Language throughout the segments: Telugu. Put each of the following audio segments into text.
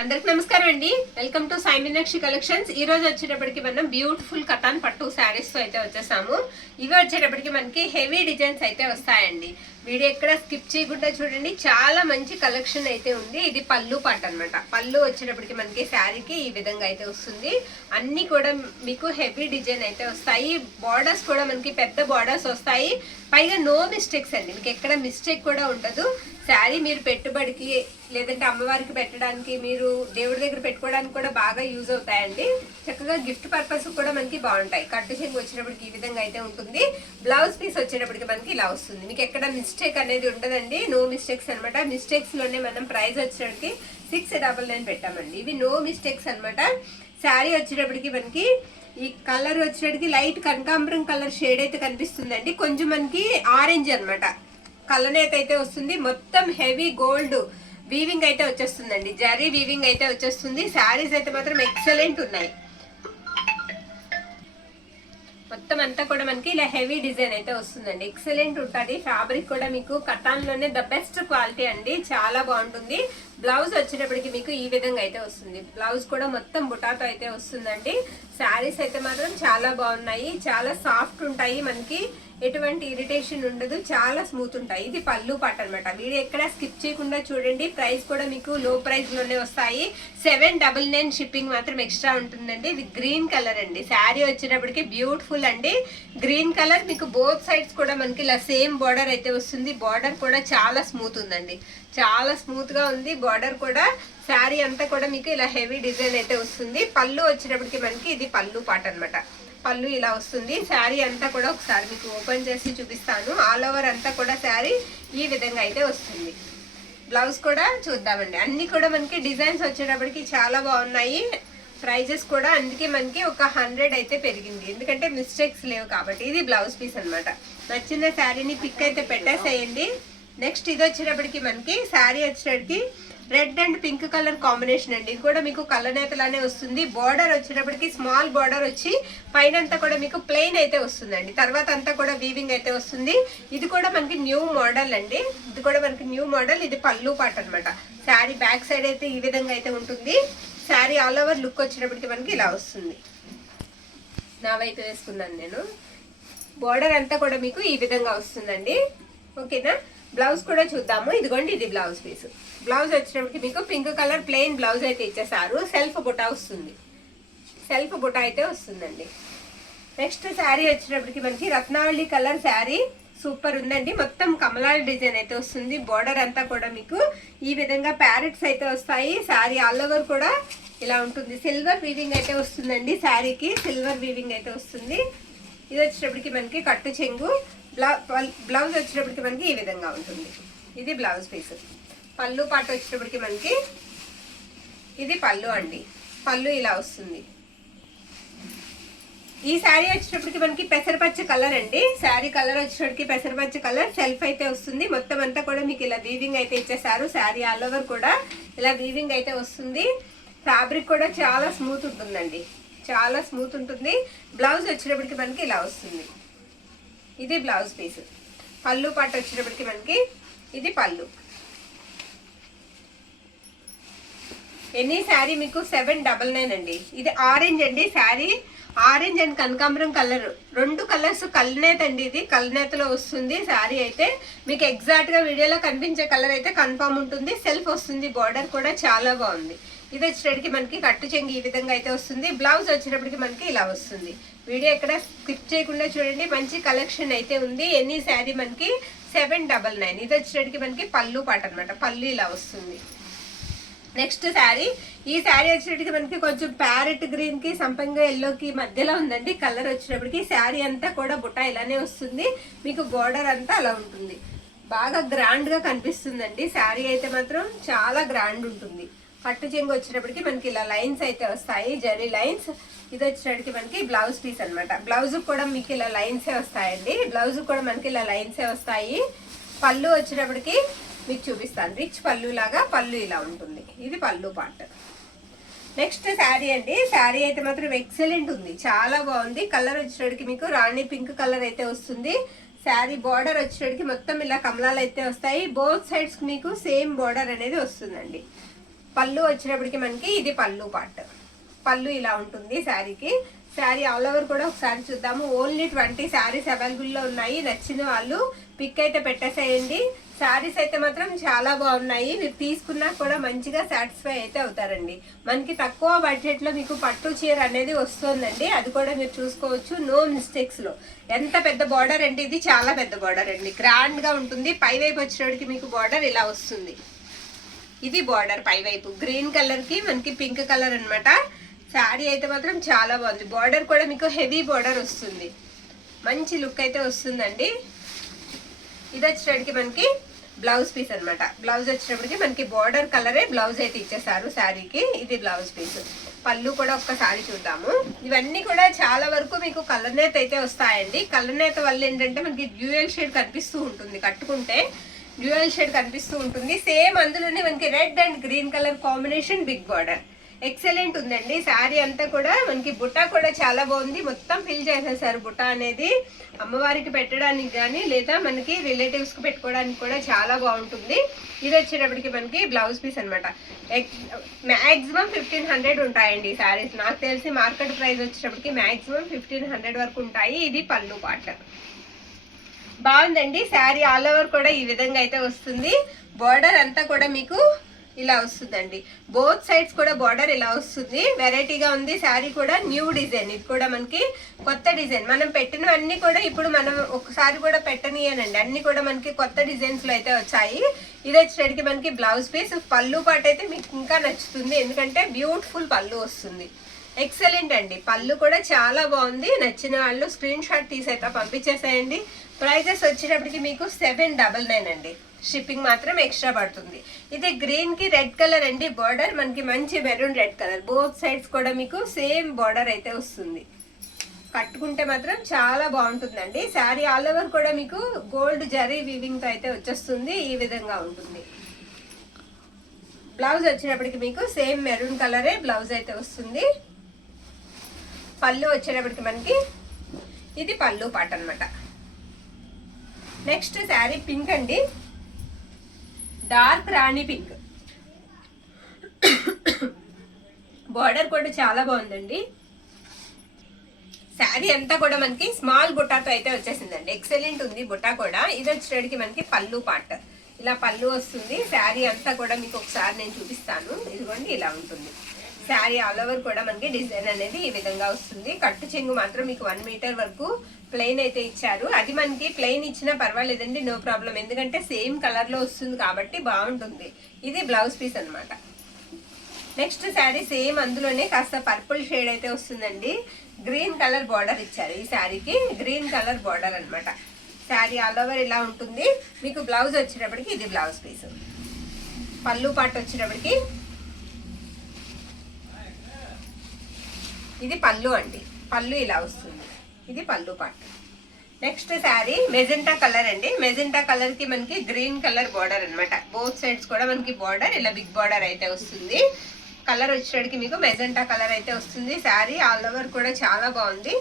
అందరికి నమస్కారం అండి. Welcome to Sai Meenakshi collections. ఈ రోజు వచ్చేటప్పటికి మనం బ్యూటిఫుల్ కటాన్ పట్టు శారీస్ తో అయితే వచ్చేసాము. ఇవి వచ్చేటప్పటికి మనకి హెవీ డిజైన్స్ అయితే వస్తాయండి. వీడియో ఎక్కడ స్కిప్ చేయకుండా చూడండి. చాలా మంచి కలెక్షన్ అయితే ఉంది. ఇది పళ్ళు పాట అన్నమాట. పళ్ళు వచ్చేటప్పటికి మనకి శారీకి ఈ విధంగా అయితే వస్తుంది. అన్ని కూడా మీకు హెవీ డిజైన్ అయితే వస్తాయి. బార్డర్స్ కూడా మనకి పెద్ద బార్డర్స్ వస్తాయి. పైగా నో మిస్టేక్స్ అండి, మీకు ఎక్కడ మిస్టేక్ కూడా ఉండదు. శారీ మీరు పెట్టుబడికి లేదంటే అమ్మవారికి పెట్టడానికి, మీరు దేవుడి దగ్గర పెట్టుకోవడానికి కూడా బాగా యూజ్ అవుతాయండి. చక్కగా గిఫ్ట్ పర్పస్ కూడా మనకి బాగుంటాయి. కట్టు చెంగు వచ్చేటప్పటికి ఈ విధంగా అయితే ఉంటుంది. బ్లౌజ్ పీస్ వచ్చేటప్పటికి మనకి ఇలా వస్తుంది. మీకు ఎక్కడ మిస్టేక్ అనేది ఉండదండి. నో మిస్టేక్స్ అనమాట. మిస్టేక్స్ లోనే మనం ప్రైస్ వచ్చేటప్పటికి 699 పెట్టామండి. ఇవి నో మిస్టేక్స్ అనమాట. శారీ వచ్చేటప్పటికి మనకి ఈ కలర్ వచ్చేటప్పటికి లైట్ కనకాంబరం కలర్ షేడ్ అయితే కనిపిస్తుందండి. కొంచెం మనకి ఆరెంజ్ అనమాట కలనేత అయితే వస్తుంది. మొత్తం హెవీ గోల్డ్ వీవింగ్ అయితే వచ్చేస్తుందండి. జరీ వీవింగ్ అయితే వచ్చేస్తుంది. శారీస్ అయితే మాత్రం ఎక్సలెంట్ ఉన్నాయి. మొత్తం అంతా కూడా మనకి ఇలా హెవీ డిజైన్ అయితే వస్తుందండి. ఎక్సలెంట్ ఉంటుంది. ఫ్యాబ్రిక్ కూడా మీకు కటాన్ లోనే ద బెస్ట్ క్వాలిటీ అండి. చాలా బాగుంటుంది. బ్లౌజ్ వచ్చేటప్పటికి మీకు ఈ విధంగా అయితే వస్తుంది. బ్లౌజ్ కూడా మొత్తం బుటాతో అయితే వస్తుందండి. శారీస్ అయితే మాత్రం చాలా బాగున్నాయి. చాలా సాఫ్ట్ ఉంటాయి. మనకి ఎటువంటి ఇరిటేషన్ ఉండదు. చాలా స్మూత్ ఉంటాయి. ఇది పళ్ళు పాట అనమాట. వీడియో ఎక్కడ స్కిప్ చేయకుండా చూడండి. ప్రైస్ కూడా మీకు లో ప్రైస్ లోనే వస్తాయి. 799 షిప్పింగ్ మాత్రం ఎక్స్ట్రా ఉంటుందండి. ఇది గ్రీన్ కలర్ అండి. శారీ వచ్చేటప్పటికి బ్యూటిఫుల్ అండి. గ్రీన్ కలర్ మీకు బోత్ సైడ్స్ కూడా మనకి ఇలా సేమ్ బార్డర్ అయితే వస్తుంది. బార్డర్ కూడా చాలా స్మూత్ ఉందండి. చాలా స్మూత్ గా ఉంది బార్డర్ కూడా. శారీ అంతా కూడా మీకు ఇలా హెవీ డిజైన్ అయితే వస్తుంది. పళ్ళు వచ్చేటప్పటికి మనకి ఇది పళ్ళు పాట అనమాట. పళ్ళు ఇలా వస్తుంది. శారీ అంతా కూడా ఒకసారి మీకు ఓపెన్ చేసి చూపిస్తాను. ఆల్ ఓవర్ అంతా కూడా శారీ ఈ విధంగా అయితే వస్తుంది. బ్లౌజ్ కూడా చూద్దామండి. అన్ని కూడా మనకి డిజైన్స్ వచ్చేటప్పటికి చాలా బాగున్నాయి. ప్రైజెస్ కూడా అందుకే మనకి ఒక 100 అయితే పెరిగింది, ఎందుకంటే మిస్టేక్స్ లేవు కాబట్టి. ఇది బ్లౌజ్ పీస్ అనమాట. నచ్చిన శారీని పిక్ అయితే పెట్టేసేయండి. నెక్స్ట్ ఇది వచ్చేటప్పటికి మనకి శారీ వచ్చేటప్పటికి red and pink colour combination అండి. ఇది కూడా మీకు కళ్ళనేతలానే వస్తుంది. బార్డర్ వచ్చేటప్పటికి స్మాల్ బార్డర్ వచ్చి పైన అంతా కూడా మీకు ప్లెయిన్ అయితే వస్తుందండి. తర్వాత అంతా కూడా వీవింగ్ అయితే వస్తుంది. ఇది కూడా మనకి న్యూ మోడల్ అండి. ఇది కూడా మనకి న్యూ మోడల్. ఇది పళ్ళు పాట అనమాట. శారీ బ్యాక్ సైడ్ అయితే ఈ విధంగా అయితే ఉంటుంది. శారీ ఆల్ ఓవర్ లుక్ వచ్చేటప్పటికి మనకి ఇలా వస్తుంది. నా వైపు వేసుకున్నాను నేను. బార్డర్ అంతా కూడా మీకు ఈ విధంగా వస్తుందండి. ఓకేనా. బ్లౌజ్ కూడా చూద్దాము. ఇదిగోండి, ఇది బ్లౌజ్ పీస్. బ్లౌజ్ వచ్చేటప్పటికి మీకు పింక్ కలర్ ప్లెయిన్ బ్లౌజ్ అయితే ఇచ్చేసారు. సెల్ఫ్ బుటా వస్తుంది. సెల్ఫ్ బుటా అయితే వస్తుందండి. నెక్స్ట్ శారీ వచ్చేటప్పటికి మనకి రత్నావళి కలర్ శారీ సూపర్ ఉందండి. మొత్తం కమలాల డిజైన్ అయితే వస్తుంది. బార్డర్ అంతా కూడా మీకు ఈ విధంగా ప్యారెట్స్ అయితే వస్తాయి. శారీ ఆల్ ఓవర్ కూడా ఇలా ఉంటుంది. సిల్వర్ వీవింగ్ అయితే వస్తుందండి. శారీకి సిల్వర్ వీవింగ్ అయితే వస్తుంది. ఇది వచ్చేటప్పటికి మనకి కట్టు చెంగు. బ్లౌజ్ వచ్చేటప్పటికి మనకి ఈ విధంగా ఉంటుంది. ఇది బ్లౌజ్ పీస్. పళ్ళు పాట వచ్చేటప్పటికి మనకి ఇది పళ్ళు అండి. పళ్ళు ఇలా వస్తుంది. ఈ శారీ వచ్చేటప్పటికి మనకి పెసరపచ్చ కలర్ అండి. శారీ కలర్ వచ్చేటప్పటికి పెసరపచ్చ కలర్ సెల్ఫ్ అయితే వస్తుంది. మొత్తం అంతా కూడా మీకు ఇలా వీవింగ్ అయితే ఇచ్చేసారు. శారీ ఆల్ ఓవర్ కూడా ఇలా వీవింగ్ అయితే వస్తుంది. ఫ్యాబ్రిక్ కూడా చాలా స్మూత్ ఉంటుందండి. చాలా స్మూత్ ఉంటుంది. బ్లౌజ్ వచ్చేటప్పటికి మనకి ఇలా వస్తుంది. ఇది బ్లౌజ్ పీస్. పళ్ళు పాట వచ్చేటప్పటికి మనకి ఇది పళ్ళు. ఎనీ శారీ మీకు 799 అండి. ఇది ఆరెంజ్ అండి. శారీ ఆరెంజ్ అండ్ కనకాంబరం కలర్, రెండు కలర్స్ కల్నేత అండి. ఇది కల్నేతలో వస్తుంది. శారీ అయితే మీకు ఎగ్జాక్ట్ గా వీడియోలో కనిపించే కలర్ అయితే కన్ఫర్మ్ ఉంటుంది. సెల్ఫ్ వస్తుంది. బార్డర్ కూడా చాలా బాగుంది. ఇది వచ్చేటప్పటికి మనకి కట్టు చెంగి ఈ విధంగా అయితే వస్తుంది. బ్లౌజ్ వచ్చేటప్పటికి మనకి ఇలా వస్తుంది. వీడియో ఎక్కడ స్కిప్ చేయకుండా చూడండి. మంచి కలెక్షన్ అయితే ఉంది. ఎన్ని శారీ మనకి 799. ఇది వచ్చేటప్పటికి మనకి పళ్ళు పాట అనమాట. పళ్ళు ఇలా వస్తుంది. నెక్స్ట్ శారీ. ఈ శారీ వచ్చేటప్పటికి మనకి కొంచెం ప్యారెట్ గ్రీన్ కి సంపంగా ఎల్లోకి మధ్యలో ఉందండి కలర్ వచ్చేటప్పటికి. శారీ అంతా కూడా బుట్ట ఇలానే వస్తుంది. మీకు బోర్డర్ అంతా అలా ఉంటుంది. బాగా గ్రాండ్ గా కనిపిస్తుందండి. శారీ అయితే మాత్రం చాలా గ్రాండ్ ఉంటుంది. పట్టు చెంగు వచ్చేటప్పటికి మనకి ఇలా లైన్స్ అయితే వస్తాయి, జరీ లైన్స్. ఇది వచ్చేటప్పటికి మనకి బ్లౌజ్ పీస్ అనమాట. బ్లౌజ్ కూడా మీకు ఇలా లైన్సే వస్తాయండి. బ్లౌజ్ కూడా మనకి ఇలా లైన్సే వస్తాయి. పళ్ళు వచ్చేటప్పటికి మీకు చూపిస్తాను. రిచ్ పళ్ళు లాగా పళ్ళు ఇలా ఉంటుంది. ఇది పళ్ళు పార్ట్. నెక్స్ట్ శారీ అండి. శారీ అయితే మాత్రం ఎక్సలెంట్ ఉంది. చాలా బాగుంది. కలర్ వచ్చేటప్పటికి మీకు రాణి పింక్ కలర్ అయితే వస్తుంది. శారీ బార్డర్ వచ్చేటప్పటికి మొత్తం ఇలా కమలాలు అయితే వస్తాయి. బోత్ సైడ్స్ మీకు సేమ్ బార్డర్ అనేది వస్తుందండి. పళ్ళు వచ్చినప్పటికి మనకి ఇది పళ్ళు పార్ట్. పళ్ళు ఇలా ఉంటుంది శారీకి. శారీ ఆల్ ఓవర్ కూడా ఒకసారి చూద్దాము. ఓన్లీ 20 శారీస్ అవైలబుల్లో ఉన్నాయి. నచ్చిన వాళ్ళు పిక్ అయితే పెట్టేసేయండి. శారీస్ అయితే మాత్రం చాలా బాగున్నాయి. మీరు తీసుకున్నా కూడా మంచిగా సాటిస్ఫై అయితే అవుతారండి. మనకి తక్కువ బడ్జెట్లో మీకు పట్టు చీర అనేది వస్తుందండి. అది కూడా మీరు చూసుకోవచ్చు నో మిస్టేక్స్లో. ఎంత పెద్ద బార్డర్ అండి, ఇది చాలా పెద్ద బార్డర్ అండి. గ్రాండ్గా ఉంటుంది. పైవైపు వచ్చేటికి మీకు బార్డర్ ఇలా వస్తుంది. ఇది బార్డర్ పైవైపు గ్రీన్ కలర్కి మనకి పింక్ కలర్ అనమాట. శారీ అయితే మాత్రం చాలా బాగుంది. బార్డర్ కూడా మీకు హెవీ బార్డర్ వస్తుంది. మంచి లుక్ అయితే వస్తుందండి. ఇది వచ్చేటికి మనకి బ్లౌజ్ పీస్ అనమాట. బ్లౌజ్ వచ్చినప్పటికి మనకి బార్డర్ కలరే బ్లౌజ్ అయితే ఇచ్చేసారు శారీకి. ఇది బ్లౌజ్ పీస్. పళ్ళు కూడా ఒక్కసారి చూద్దాము. ఇవన్నీ కూడా చాలా వరకు మీకు కలర్ నేత అయితే వస్తాయండి. కలర్ నేత వల్ల ఏంటంటే మనకి డ్యూయల్ షేడ్ కనిపిస్తూ ఉంటుంది. కట్టుకుంటే డ్యూయల్ షేడ్ కనిపిస్తూ ఉంటుంది. సేమ్ అందులోనే మనకి red and green colour combination, big border. Excellent ఉందండి. శారీ అంతా కూడా మనకి బుట్ట కూడా చాలా బాగుంది. మొత్తం ఫిల్ చేసేసారు బుట్ట అనేది. అమ్మవారికి పెట్టడానికి కానీ లేదా మనకి రిలేటివ్స్కి పెట్టుకోవడానికి కూడా చాలా బాగుంటుంది. ఇది వచ్చేటప్పటికి మనకి బ్లౌజ్ పీస్ అనమాట. మ్యాక్సిమం 1500 ఉంటాయండి ఈ శారీస్. నాకు తెలిసి మార్కెట్ ప్రైస్ వచ్చేటప్పటికి మ్యాక్సిమం 1500 వరకు ఉంటాయి. ఇది పళ్ళు పార్ట్. బాగుందండి. శారీ ఆల్ ఓవర్ కూడా ఈ విధంగా అయితే వస్తుంది. బార్డర్ అంతా కూడా మీకు ఇలా వస్తుందండి. బోత్ సైడ్స్ కూడా బార్డర్ ఇలా వస్తుంది. వెరైటీగా ఉంది శారీ కూడా. New design. ఇది కూడా మనకి కొత్త డిజైన్. మనం పెట్టినవన్నీ కూడా ఇప్పుడు మనం ఒకసారి కూడా పెట్టనియనండి. అన్ని కూడా మనకి కొత్త డిజైన్స్ లో అయితే వచ్చాయి. ఇది వచ్చేటికి మనకి బ్లౌజ్ పీస్. పళ్ళు పార్ట్ అయితే మీకు ఇంకా నచ్చుతుంది. ఎందుకంటే బ్యూటిఫుల్ పళ్ళు వస్తుంది. ఎక్సలెంట్ అండి. పళ్ళు కూడా చాలా బాగుంది. నచ్చిన వాళ్ళు స్క్రీన్ షాట్ తీసైతే పంపించేసేయండి. ప్రైజెస్ వచ్చేటప్పటికి మీకు 799 అండి. షిప్పింగ్ మాత్రం ఎక్స్ట్రా పడుతుంది. ఇది గ్రీన్ కి రెడ్ కలర్ అండి. బార్డర్ మనకి మంచి maroon red colour. Both sides కూడా మీకు సేమ్ బార్డర్ అయితే వస్తుంది. కట్టుకుంటే మాత్రం చాలా బాగుంటుందండి. శారీ ఆల్ ఓవర్ కూడా మీకు గోల్డ్ జరీ వీవింగ్ తో అయితే వచ్చేస్తుంది. ఈ విధంగా ఉంటుంది. బ్లౌజ్ వచ్చినప్పటికి మీకు సేమ్ మెరూన్ కలరే బ్లౌజ్ అయితే వస్తుంది. పళ్ళు వచ్చేటప్పటికి మనకి ఇది పళ్ళు పాట అనమాట. నెక్స్ట్ శారీ పింక్ అండి. డార్క్ రాణి పింక్. బార్డర్ కూడా చాలా బాగుందండి. శారీ అంతా కూడా మనకి స్మాల్ బుట్టాతో అయితే వచ్చేసిందండి. ఎక్సలెంట్ ఉంది బుట్టా కూడా. ఇది వచ్చేటికి మనకి పళ్ళు పార్ట్. ఇలా పళ్ళు వస్తుంది. శారీ అంతా కూడా మీకు ఒకసారి నేను చూపిస్తాను. ఇదిగోండి ఇలా ఉంటుంది. శారీ ఆల్ ఓవర్ కూడా మనకి డిజైన్ అనేది ఈ విధంగా వస్తుంది. కట్టు చెంగు మాత్రం మీకు 1 మీటర్ వరకు ప్లెయిన్ అయితే ఇచ్చారు. అది మనకి ప్లెయిన్ ఇచ్చినా పర్వాలేదండి, నో ప్రాబ్లం. ఎందుకంటే సేమ్ కలర్ లో వస్తుంది కాబట్టి బాగుంటుంది. ఇది బ్లౌజ్ పీస్ అనమాట. నెక్స్ట్ శారీ సేమ్ అందులోనే కాస్త పర్పుల్ షేడ్ అయితే వస్తుందండి. గ్రీన్ కలర్ బార్డర్ ఇచ్చారు ఈ శారీకి. గ్రీన్ కలర్ బార్డర్ అనమాట. శారీ ఆల్ ఓవర్ ఇలా ఉంటుంది. మీకు బ్లౌజ్ వచ్చేటప్పటికి ఇది బ్లౌజ్ పీస్. పళ్ళు పార్ట్ వచ్చేటప్పటికి ఇది పళ్ళు అండి. పళ్ళు ఇలా వస్తుంది. ఇది పళ్ళు part. Next sari magenta colour అండి. మెజెంటా కలర్ కి మనకి గ్రీన్ కలర్ బార్డర్ అనమాట. బోత్ సైడ్స్ కూడా మనకి బార్డర్ ఇలా బిగ్ బార్డర్ అయితే వస్తుంది. కలర్ వచ్చేటికి మీకు మెజెంటా కలర్ అయితే వస్తుంది. శారీ ఆల్ ఓవర్ కూడా చాలా బాగుంది.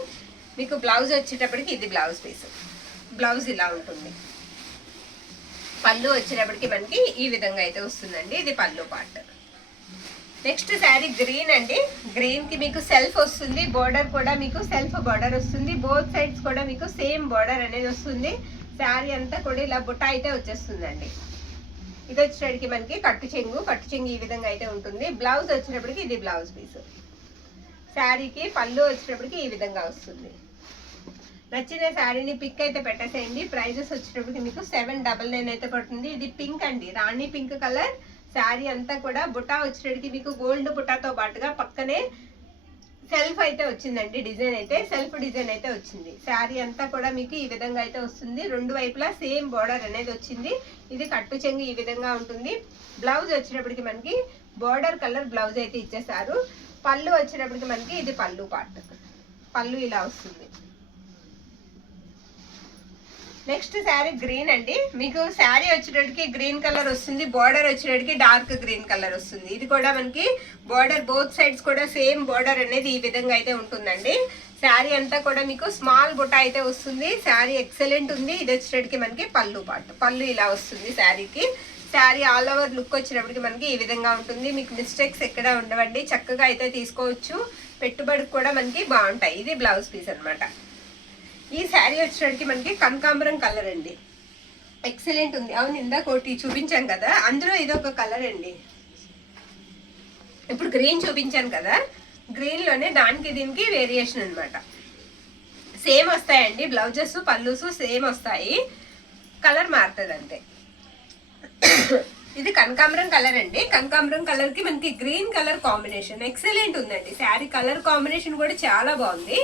మీకు బ్లౌజ్ వచ్చేటప్పటికి ఇది బ్లౌజ్ పీస్. బ్లౌజ్ ఇలా ఉంటుంది. పళ్ళు వచ్చేటప్పటికి మనకి ఈ విధంగా అయితే వస్తుందండి. ఇది పళ్ళు పార్ట్. నెక్స్ట్ శారీ గ్రీన్ అండి. గ్రీన్ కి మీకు సెల్ఫ్ వస్తుంది. బార్డర్ కూడా మీకు సెల్ఫ్ బార్డర్ వస్తుంది. బోత్ సైడ్స్ కూడా మీకు సేమ్ బార్డర్ అనేది వస్తుంది. శారీ అంతా కూడా ఇలా బుట్ట అయితే వచ్చేస్తుందండి. ఇది వచ్చేటికి మనకి కట్టు చెంగు ఈ విధంగా అయితే ఉంటుంది. బ్లౌజ్ వచ్చినప్పటికి ఇది బ్లౌజ్ పీస్. శారీకి పళ్ళు వచ్చినప్పటికి ఈ విధంగా వస్తుంది. నచ్చిన శారీని పిక్ అయితే పెట్టేసేయండి. ప్రైజెస్ వచ్చేటప్పటికి మీకు 799 అయితే పడుతుంది. ఇది పింక్ అండి. రాణి పింక్ కలర్. శారీ అంతా కూడా బుట్టా వచ్చేటికి మీకు గోల్డ్ బుట్టాతో పాటుగా పక్కనే సెల్ఫ్ అయితే వచ్చిందండి. డిజైన్ అయితే సెల్ఫ్ డిజైన్ అయితే వచ్చింది. శారీ అంతా కూడా మీకు ఈ విధంగా అయితే వస్తుంది. రెండు వైపులా సేమ్ బార్డర్ అనేది వచ్చింది. ఇది కట్టు చెంగు ఈ విధంగా ఉంటుంది. బ్లౌజ్ వచ్చేటప్పటికి మనకి బార్డర్ కలర్ బ్లౌజ్ అయితే ఇచ్చేసారు. పళ్ళు వచ్చేటప్పటికి మనకి ఇది పళ్ళు పార్ట్. పళ్ళు ఇలా వస్తుంది. నెక్స్ట్ శారీ గ్రీన్ అండి. మీకు శారీ వచ్చేటప్పటికి గ్రీన్ కలర్ వస్తుంది. బార్డర్ వచ్చేటప్పటికి డార్క్ గ్రీన్ కలర్ వస్తుంది. ఇది కూడా మనకి బార్డర్ బోత్ సైడ్స్ కూడా సేమ్ బార్డర్ అనేది ఈ విధంగా అయితే ఉంటుందండి. శారీ అంతా కూడా మీకు స్మాల్ బుట్ట అయితే వస్తుంది. శారీ ఎక్సలెంట్ ఉంది. ఇది వచ్చేటప్పటికి మనకి పళ్ళు పార్ట్. పళ్ళు ఇలా వస్తుంది శారీకి. శారీ ఆల్ ఓవర్ లుక్ వచ్చినప్పటికి మనకి ఈ విధంగా ఉంటుంది. మీకు మిస్టేక్స్ ఎక్కడ ఉండవండి, చక్కగా అయితే తీసుకోవచ్చు. పెట్టుబడికి కూడా మనకి బాగుంటాయి. ఇది బ్లౌజ్ పీస్ అన్నమాట. ఈ శారీ వచ్చేటికి మనకి కనకాంబరం కలర్ అండి, ఎక్సలెంట్ ఉంది. అవును, ఇందాక ఒకటి చూపించాను కదా, అందులో ఇది ఒక కలర్ అండి. ఇప్పుడు గ్రీన్ చూపించాను కదా, గ్రీన్ లోనే దానికి దీనికి వేరియేషన్ అన్నమాట. సేమ్ వస్తాయండి బ్లౌజెస్, పల్లూస్ సేమ్ వస్తాయి, కలర్ మారుతుంది అంతే. ఇది కనకాంబరం కలర్ అండి. కనకాంబరం కలర్ కి మనకి గ్రీన్ కలర్ కాంబినేషన్ ఎక్సలెంట్ ఉందండి. శారీ కలర్ కాంబినేషన్ కూడా చాలా బాగుంది.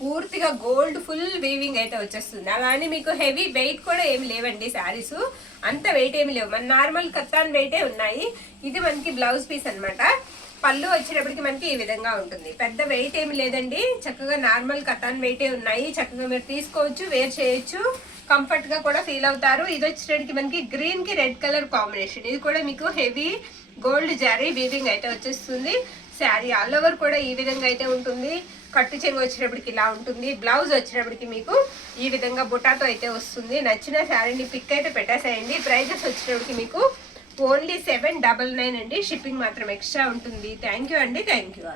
పూర్తిగా గోల్డ్ ఫుల్ వీవింగ్ అయితే వచ్చేస్తుంది. అలానే మీకు హెవీ వెయిట్ కూడా ఏమి లేవండి శారీస్, అంత వెయిట్ ఏమి లేవు, మన నార్మల్ కత్తాన్ వెయిటే ఉన్నాయి. ఇది మనకి బ్లౌజ్ పీస్ అన్నమాట. పళ్ళు వచ్చేటప్పటికి మనకి ఈ విధంగా ఉంటుంది. పెద్ద వెయిట్ ఏమి లేదండి, చక్కగా నార్మల్ కతాన్ వెయిటే ఉన్నాయి. చక్కగా మీరు తీసుకోవచ్చు, వేర్ చేయొచ్చు, కంఫర్ట్ గా కూడా ఫీల్ అవుతారు. ఇది వచ్చేటప్పటికి మనకి గ్రీన్ కి రెడ్ కలర్ కాంబినేషన్. ఇది కూడా మీకు హెవీ గోల్డ్ జరీ వీవింగ్ అయితే వచ్చేస్తుంది. శారీ ఆల్ ఓవర్ కూడా ఈ విధంగా అయితే ఉంటుంది. కట్టు చెంగు వచ్చేటప్పటికి ఇలా ఉంటుంది. బ్లౌజ్ వచ్చేటప్పటికి మీకు ఈ విధంగా బుటాతో అయితే వస్తుంది. నచ్చిన శారీని పిక్ అయితే పెట్టేసేయండి. ప్రైజెస్ వచ్చేటప్పటికి మీకు ఓన్లీ 799 అండి. షిప్పింగ్ మాత్రం ఎక్స్ట్రా ఉంటుంది. థ్యాంక్ యూ అండి, థ్యాంక్ యూ.